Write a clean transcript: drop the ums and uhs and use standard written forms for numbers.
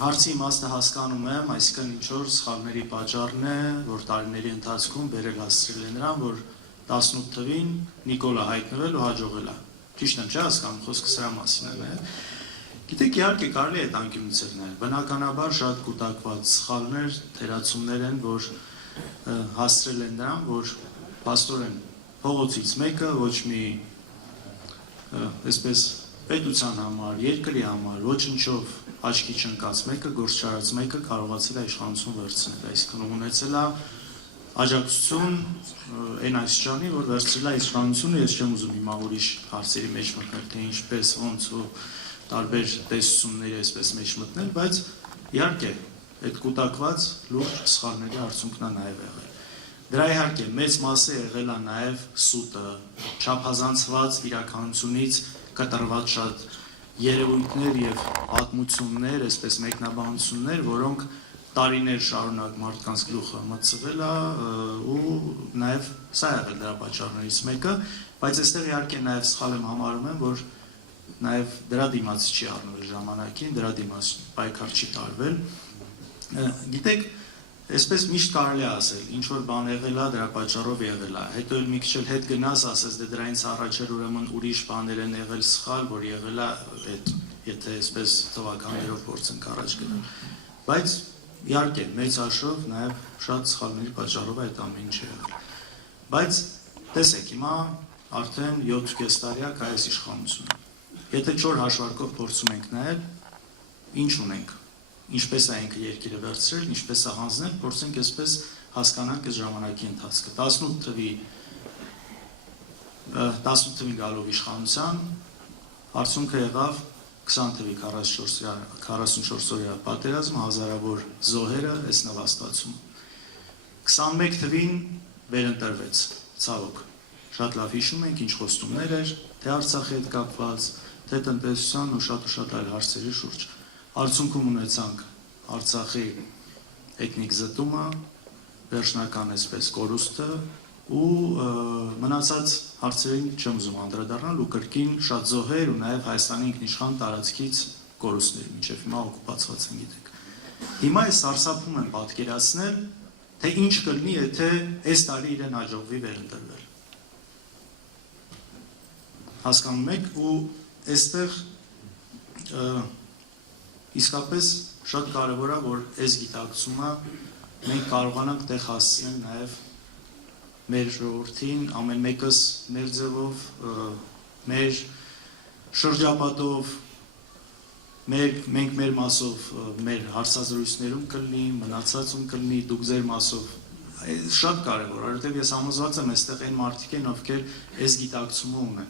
Հարցի իմաստը հասկանում եմ, այսինքն ինչ-որ սխալների պատճառն է, որ տարիների ընթացքում բերել հասցրել է նրան, որ 18 թվին Նիկոլը հայտնվել ու հաջողել է։ Ճիշտ եմ, չէ՞ հասկանում, խոսքը սրա մասին է։ Գիտեք, իհարկե կարելի է այդ անկյունից լինել։ Բնականաբար շատ կուտակված սխալներ, թերացումներ են, որ հասցրել են նրան, որ փաստորեն փողոցից մեկը ոչ մի այսպես պետության համար, երկրի համար, ոչնչով աչքի չընկած մեկը, գործ չարած մեկը կարողացել է իշխանություն վերցնել, այսինքն ունեցել է աջակցություն այն աստիճանի, որ վերցրել է իշխանությունը, ես չեմ ուզում հիմա ուրիշ հարցերի մեջ մտնել, թե ինչպես, ոնց ու տարբեր տեսությունների այսպես մեջ մտնել, բայց իհարկե այդ կուտակված լուրջ սխալների արդյունքն է նաև եղել։ Դրա իհարկե մեծ մասը եղել է նաև սուտը, չափազանցված իրականությունից կտրված շատ երևույթներ եւ պատմություններ, այսպես մեկնաբանություններ, որոնք տարիներ շարունակ մարդկանց գլուխը մտցվել է ու նաև սա եղել դրա պատճառներից մեկը, բայց այստեղ իհարկե նաև սխալ եմ համարում եմ, որ նաև դրա դիմացի չի առնվել ժամանակին, դրա դիմաց պայքար չի տարվել։ Գիտեք, այսպես միշտ կարելի է ասել, ինչ որ բան եղել է, դրա պատճառով եղել է։ Հետո էլ մի քիչ էլ հետ գնաս, ասես դե դրանից առաջ էր ուրեմն ուրիշ բաներ են եղել սխալ, որ եղել է այդ, եթե այսպես թվականներով փորձենք առաջ գնալ։ Բայց իհարկե մեծ հաշվով նաև շատ սխալների պատճառով այդ ամեն ինչը եղել։ Բայց տեսեք, հիմա արդեն 7.5 տարի է կայս իշխանությունը։ Եթե 4 հաշվարկով փորձում ենք նայել, ինչ ունենք, ինչպես է ինքը երկիրը վերցրել, ինչպես է հանձնել, փորձենք այսպես հասկանանք այս ժամանակի ընթացքը։ 18 թվին գալով իշխանության, արդյունքը եղավ 20 թվի 44-օրյա պատերազմը, հազարավոր զոհերը այս նվաստացում։ 21 թվին վերընտրվեց, ցավոք։ Շատ լավ հիշում ենք, ինչ խոստումներ էր, թե Արցախի հետ կապված, թե տնտեսության ու շատ այլ հարցերի շուրջ։ Արդյունքում ունեցանք Արցախի էթնիկ զտումը, վերջնական այսպես կորուստը ու մնացած հարցերին չեմ ուզում անդրադառնալ ու կրկին շատ զոհեր ու նաև Հայաստանի ինքնիշխան տարածքից կորուստներ, մինչև հիմա օկուպացված են, գիտեք։ Հիմա ես սարսափում եմ պատկերացնել, թե ինչ կլինի, եթե այս տարի իրեն հաջողվի վերընտրվել։ Հասկանում եք, ու այստեղ իսկապես շատ կարևոր է, որ այս գիտակցումը մենք կարողանանք տեղ հասցնել նաև մեր ժողովրդին, ամեն մեկս մեր ձևով, մեր շրջապատով, մենք մեր մասով, մեր հարցազրույցներում կլինի, մնացածում կլինի, դուք ձեր մասով, շատ կարևոր, որովհետև ես համոզված եմ, այստեղ այն մարդիկ են, ովքեր այս գիտակցումը ունեն։